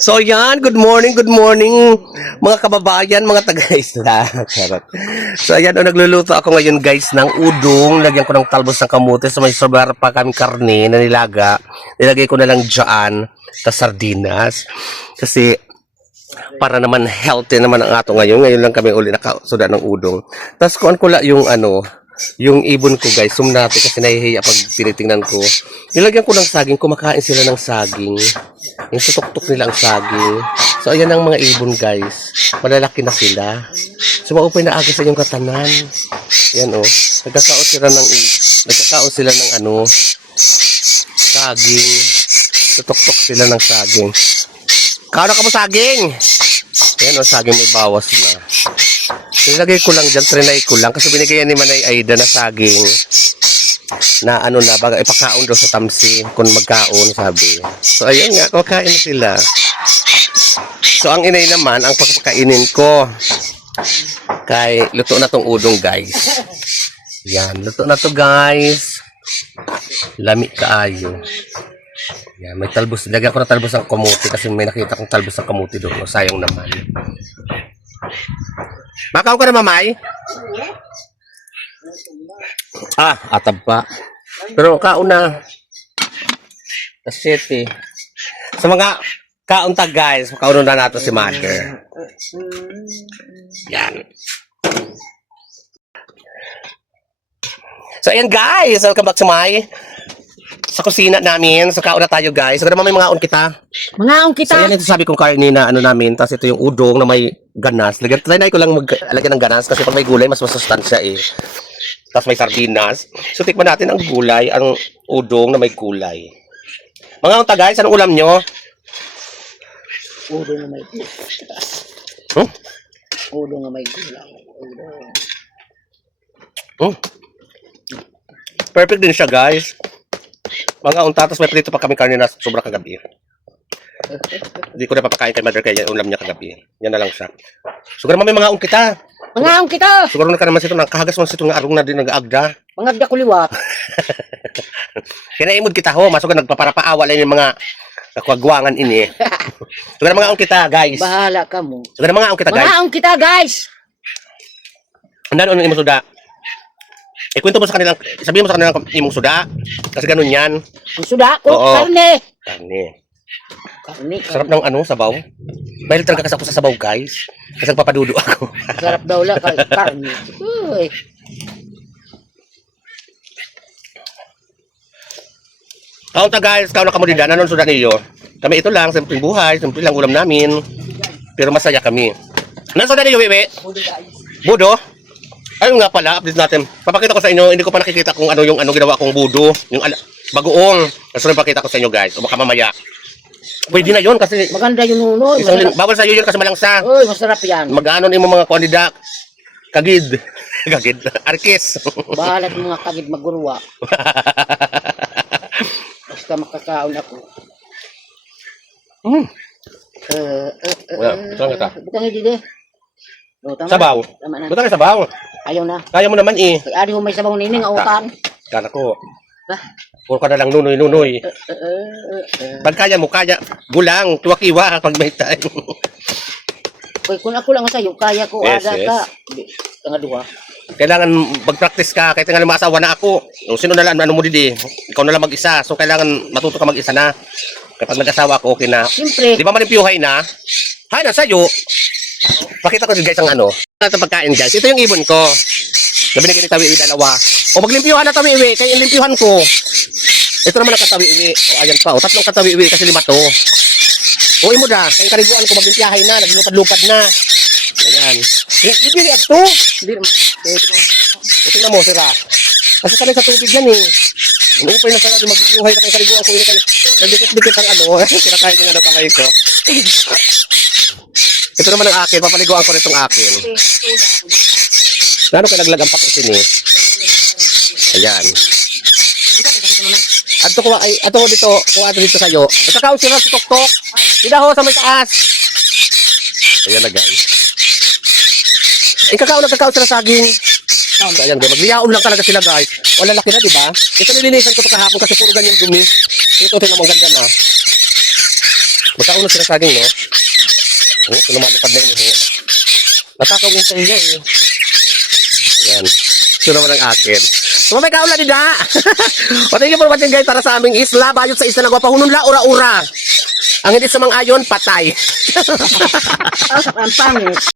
So yan, good morning mga kababayan, mga taga-isla. Charot. So ayan, nagluluto ako ngayon guys ng udong. Lagyan ko ng talbos ng kamote. So may sobar pa kami karne na nilaga. Nilagay ko na lang dyan sa sardinas. Kasi para naman healthy naman ang ato ngayon. Ngayon lang kami uli nakasuda ng udong. Tapos kuan ko lang yung yung ibon ko guys, sumnati kasi nahihiya pag tinitingnan ko. Nilagyan ko ng saging, kumakain sila ng saging. Yung tutok-tok nila ang saging. So ayan ang mga ibon guys. Malalaki na sila. So maupay na aga sa inyong katanan. Ayan oh. Nagkakaon sila ng saging. Tutok-tok sila ng saging. Kaon na ka mo saging! Ayan oh, saging may bawas na. Nilagay ko lang dyan, trinay ko lang kasi binigyan ni Manay Aida na saging na baga ipakaon daw sa tamsi kung magkaon, sabi. So ayun nga, kumakain na sila. So ang inay naman, ang pagpakainin ko kay luto na tong udong guys. Yan, luto na to guys. Lami kaayo. Yan, may talbos. Lagyan ko na talbos ng kamuti kasi may nakita kong talbos ng kamuti doon. Sayang naman. Makaon ka na, mamay? Atab pa. Pero kaon na. Kasi sa mga kaunta guys, makaon na nato si mother. Yan. So ayan guys, welcome back to sa kusina namin. So kaon na tayo guys. So naman may mga on kita. Mga kita. So yan ito sabi kong karne na namin. Tapos ito yung udong na may ganas. Try ko lang lagyan ng ganas kasi pag may gulay mas masustansya eh. Tapos may sardinas. So tikman natin ang gulay, ang udong na may gulay. Mga unta guys, anong ulam nyo? Udong na may gulay. Udong na may gulay. Perfect din siya guys. Mga unta, tapos may prito pa kami karne na sobra kagabi. Hindi ko na papakain kay mother kaya ulam niya kagabi. Yan na lang siya. Siguro may mga kita. Mga kita. Siguro na ka naman sito, nakahagas man sito nga arong na din nag-aagda. Mga agda kuliwat. Kinaimod kita ho, masok ka nagpaparapaawa lang yung mga nakwagwangan ini. Siguro mga kita guys. Bahala ka mo. Siguro mga kita guys. Mga kita guys. Ano imong suda? Ikwento mo sa kanila, sabihin mo sa kanila imong suda. Kasi ganun yan. Ang suda ko, Oo. karne. Karne. Karne. Sarap ng sabaw. May talaga kasi ako sa sabaw guys. Kasi nagpapadudo ako. Sarap daw lang kay karne. Uy. Kaunta guys, kauna kamo din nanon suda niyo. Kami ito lang, simpleng buhay, simple lang ulam namin. Pero masaya kami. Nan suda niyo, Wewe? Budo? Ayun nga pala, update natin. Papakita ko sa inyo, hindi ko pa nakikita kung yung ginawa kong budo, yung bagoong. Kasi ipakita ko sa inyo guys, o baka mamaya. Pwede na yun kasi Maganda yung nuno. bawal sa iyo yun kasi malangsa. Uy, masarap yan. Mag-ano ni mo mga kandida, kagid. Kagid, arkis. Bahala ng mga kagid magurwa. Basta makakaon ako. Ito nga ta. Butang hindi de. No, tama. Sabaw. Tama na. Buta ka sabaw. Ayaw na. Kaya mo naman eh. Kay ari mo may sabaw nining autan. Kala ko. Puro ka na lang nunoy-nunoy. Pag kaya mo, kaya. Gulang, tuwakiwa pag may time. Uy, kung ako lang sa'yo, kaya ko. Yes, Aga yes. ka. Tanga duha. Kailangan mag-practice ka. Kahit nga maasawa na ako. O, sino na lang, ano mo didi? Ikaw na lang mag-isa. So, kailangan matuto ka mag-isa na. Kapag nag-asawa ako, okay na. Siyempre. Di ba malimpiyuhay na? Hay na sa'yo. Pakita ko guys ang Ito pagkain guys. Ito yung ibon ko. Na binigyan ni Tawi-Iwi dalawa. O maglimpiyuhan na Tawi-Iwi. Kaya ilimpiyuhan ko. Ito naman ang katawi-iwi. O ayan pa. O tatlong katawi-iwi kasi 5 to. O imo da. Kaya kariguan ko maglimpyahay na. Naglupad-lupad na. Ayan. Ibili at to. Hindi naman. Ito na mo sira. Kasi kanay sa tubig yan eh. Inupay na sa natin maglimpyuhay na kaya kariguan ko. Nagdikit-dikit ang Kinakain ko na kamay ko. Ito naman ang akin. Papaliguan ko nitong akin. Lalo ka naglagang pakisin eh. Ayan. Ato dito, kung ato dito sa'yo. Nagkakaon sila sa tok-tok. Tidak ho sa may taas. Ayan na guys. Nagkakaon sila saging. So, ayan guys. Magliyaon lang talaga sila guys. Wala laki na diba? Ito nilinisan ko ito kahapon kasi puro ganyan dumi. Ito tingnan mo ganda na. Magkauno sila saging, no? Oh, lumalipad na yun, eh. Natakaw yun sa iyo, eh. Yan. Ito naman ang akin. Sumabay ka ulan, Dida! O, thank you for watching, guys, para sa aming isla. Bayot sa isla, nagwapahunon la, ura-ura. Ang hindi sa mga ayon, patay. Ang pangit.